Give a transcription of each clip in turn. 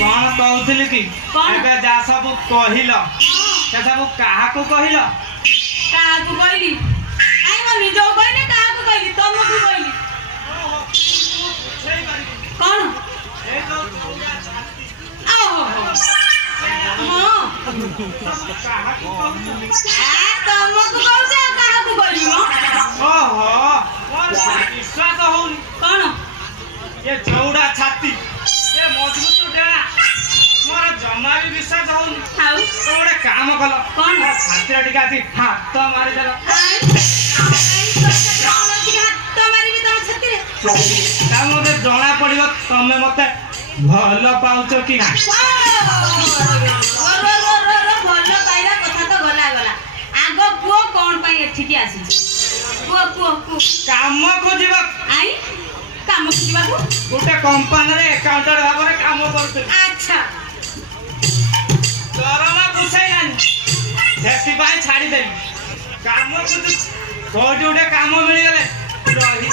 कौन कहूली कि जा सब कहल से सब क्या कहल कहली निज कहली क्या कहली तुमको कहली कौन तुमको कहली विश्वास होनी कौन ये चौड़ा छाती ये मजबूत डेरा मोर जमा भी विश्वास होनी तो गोटे काम कल कौन छाती टिके आज हाथ मारी देल मत जना पड़ो तमें मत भल पाउच कि ना भल पाइबा कथा तो गला गला आग पुओ कौन पाई एठिकी आसी पुओ पुओ काम खोजा आई काम खोजा गोटे कंपानी रे अकाउंटेंट भाव में काम करते अच्छा दरमा पुसाइलानी से छाड़ी देली काम खोजु कोठी गोटे काम मिल गले रही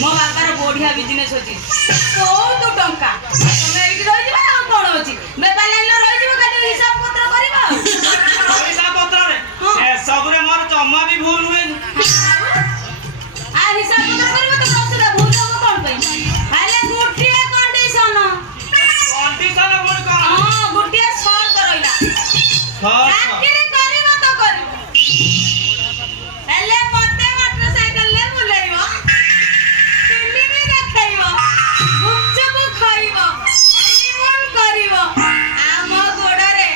मो बापार बढ़िया बिजनेस अच्छी बहुत टंका तुम ये रही कौन अच्छी बेपार लाइन रही खाली हिसाब पत्र कर हिसाब पत्र सब मोर जमा भी भूल हुए हिसाब पत्र कर तो असुविधा भूल हम कौन खाली गोटे कंडीशन कंडीशन बोल कौन हां गोटे शर्त रहिला चाकरी करबो तो करबो हेले मते मोटरसाइकिल ले बुलाइबो फिल्म देखाइबो गुपचुप खाइबो हनीमून करिबो आम गोडरे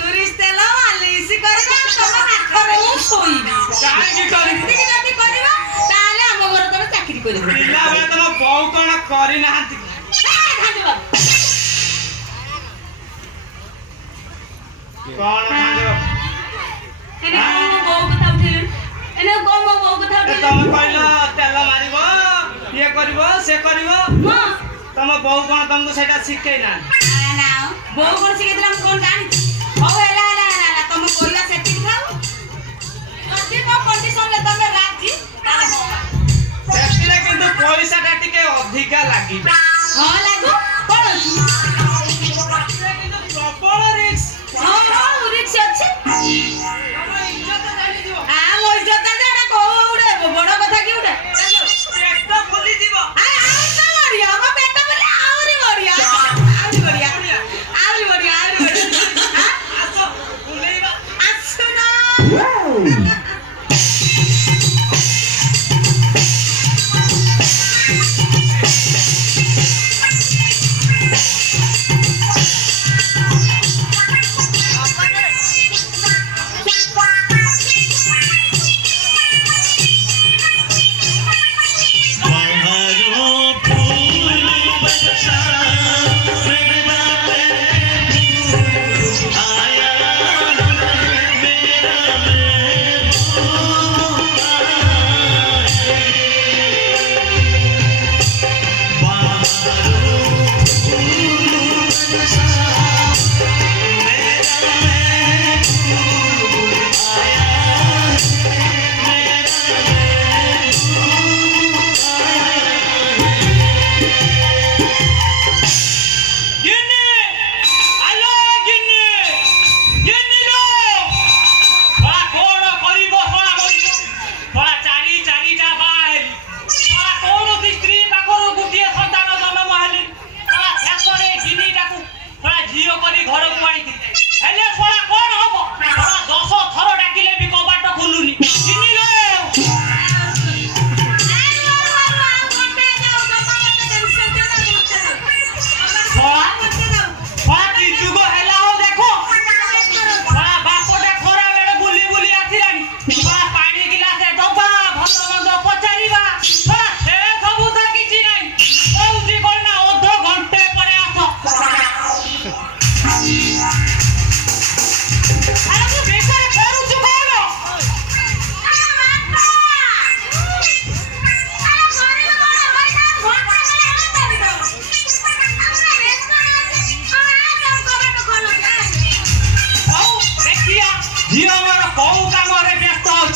सुरिस तेल मालिश करबो तम हाथरे मु सोइबी काहे की करबी जदी करबो ताले आम घर तमे चाकरी करबो पिला बे तम बहु कोन करि नाहंती कौन भांजो एने को बहु कथा उठेले एने को मो बहु कथा उठेले तम कहलो तेल मारिबो ये करबो से करबो हां तम बहु कोन तुमको सेटा सिखै ना ना बहु कोन सिखैतला हम कोन जानि हो हेला तुम कोइला सेटिंग खाओ अति को कंडीशन ले तमे राजी ताले हो सेटिले किंतु पैसा टा टिके अधिका लागि हां लागो कोन किंतु प्रबल रिस्क हां रिक्स अछि हमर इज्जत जानि दियो आ मो इज्जत जाडा को उडे बड़ कथा की उडे पेट फुली जीव आ तो मरिया हम पेट बोले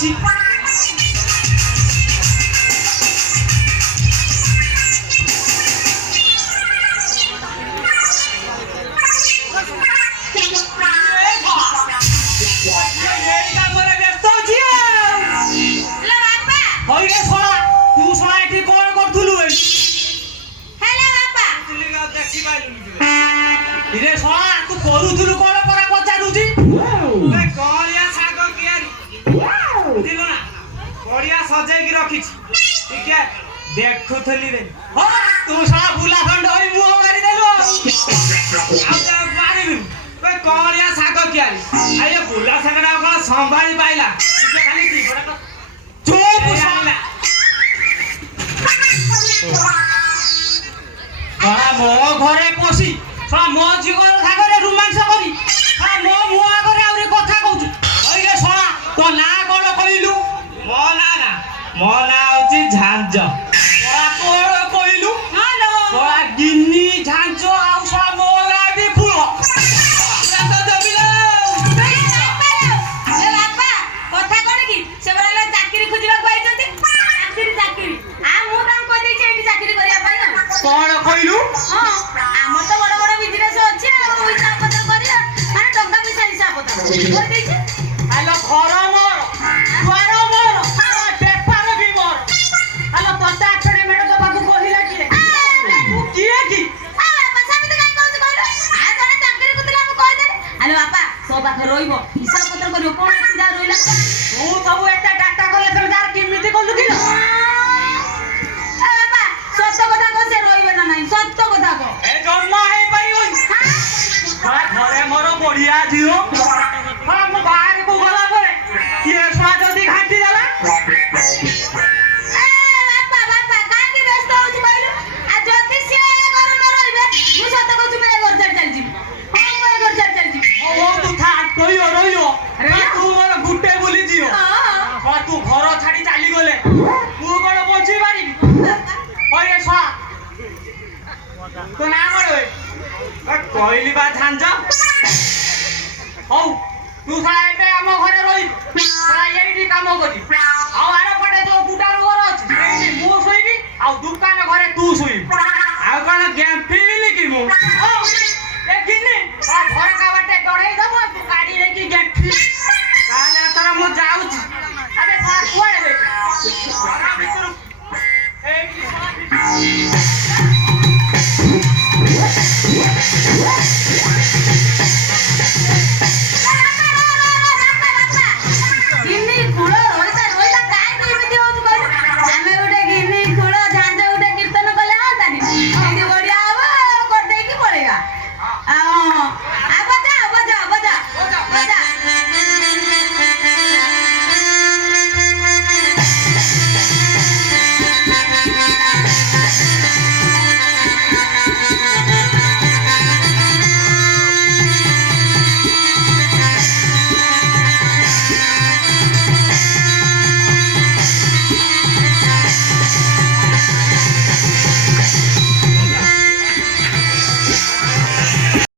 ଅଛି। ଏଇ କାମରେ ବ୍ୟସ୍ତ ଅଛି ଆଉ। ହେଲୋ ବାପା ହଇରେ ଶଳା ତୁ ଶଳା ଏଠି କଣ କରୁଥିଲୁ ଏ? ହେଲୋ ବାପା ଦେଖି ପାଇଲୁନି ଇରେ ଶଳା ତୁ କରୁଥିଲୁ କଣ ପରା ପଚାରୁଛି? ଏ କଳିଆ ଶାଗ କିଆରି ବୁଝିଲୁ ନା? ବଢିଆ ସଜେଇକି ରଖିଛି ଟିକେ ଦେଖୁଥିଲି ରେ। ହଁ ତୁ ଶଳା ବୁଲା ଖଣ୍ଡ ହୋଇ ମୁହଁ ମାରିଦେଲୁ ଆଉ ମାରିଲୁ। ଏ କଳିଆ ଶାଗ କିଆରି ଆଉ ଏ ବୁଲା ଶାଗଟା କଣ ସମ୍ଭାଳି ପାଇଲା? ଟିକେ ଖାଲି ଦିପଟା ଚୁପ ଶଳା। ମୋ ଘରେ ପଶି ମୋ ଝିଅ ସାଗରେ ରୋମାଂସ କରି ମୋ ମୁହଁ ଆଗରେ ଆହୁରି କଥା କହୁଛୁ। କହିଲେ ଶଳା ତୋ ନାଁ କଣ କହିଲୁ? ମୋ ନାଁ ହଉଛି ଝାଞ୍ଜ। କଣ କହିଲୁ? ଶଳା ଗିନି ଝାଞ୍ଜ ଆଉ ଶଳା ମୋ ନାଁ ବି ଫୁଲ। କଥା କଣ କି ସେ ବୋଲେ ଚାକିରି ଖୋଜିବାକୁ ଆଇଛନ୍ତି। ଚାକିରି ମୁଁ ତାଙ୍କୁ କହିଦେଇଛି ଏଇଠି ଚାକିରି କରିବା ପାଇଁ ଆଉ। କଣ କହିଲୁ? ହଁ ଆମର ତ ବଡ ବଡ ବିଜନେସ ଅଛି ଆଉ ହିସାବ ପତ୍ର କରିବା ମାନେ ଟଙ୍କା ପଇସା ହିସାବ ପତ୍ର କହିଦେଇଛି। ଆଲୋ ଘର ମୋର ଦ୍ୱାର ମୋର ବେପାର ବି ମୋର। ଆଲୋ ତତେ ଆଠରେ ମେଢ ଦବାକୁ କହିଲା କିଏ? ତୁ କିଏ କି? ବାପା ସେମିତି କାଇଁ କହୁଛୁ କହିଲୁ? ଜଣେ ଚାକିରି କରୁଥିଲା ମୁଁ କହିଦେଲି। ଆଲୋ ବାପା ତୋ ପାଖରେ ରହିବ ହିସାବ ପତ୍ର କରିବ କଣ ଅଛି ଯାହା ରହିଲା। ତୁ ସବୁ ଏତେ ଡାଟା କଲେକ୍ସନ ଯାର କେମିତି କଲୁ କି? ବାପା ସତ କଥା କହ ସେ ରହିବେ ନା ନାହିଁ ସତ କଥା କହ। ଏ ଜନ୍ମ ହେଇପାରିବନି। ଘରେ ମୋର ବଢିଆ ଝିଅ। ମୁଁ ବାହାରକୁ ଗଲା ପରେ କିଏ ଛୁଆ ଯଦି ଘାଣ୍ଟି ଦେଲା? ବାପା କାହିଁକି ବ୍ୟସ୍ତ ହଉଛି କହିଲୁ? ଆଉ ଯଦି ସିଏ ଏ ଘରେ ନ ରହିବେ ମୁଁ ସତ କହୁଛି ମୁଁ ଏ ଘର ଛାଡ଼ି ଚାଲିଯିବି। ହଁ ମୁଁ ଏ ଘର ଛାଡ଼ି ଚାଲିଯିବି। ତୁ ରହିବ ତୁ ମୋର ଗୁଟେ ବୋଲି ଝିଅ। ତୁ ଘର ଛାଡି ଚାଲିଗଲେ ମୁଁ କଣ ବଞ୍ଚି ପାରିବି? ହଇରେ ଛୁଆ ତୋ ନାଁ କଣ? କହିଲି ବା ଝାଞ୍ଜ। ହଉ ତୁ ଶଳା ଏବେ ଆମ ଘରେ ରହିବୁ। ଶଳା ଏଇଠି କାମ କରିବୁ। ଆଉ ଆର ପଟେ ଯୋଉ ବୁଟାର ଘର ଅଛି ସେଇଠି ମୁଁ ଶୋଇବି ଆଉ ଦୋକାନ ଘରେ ତୁ ଶୋଇବୁ। ଆଉ କଣ ଗେମ୍ପିବିନି କି ମୁଁ?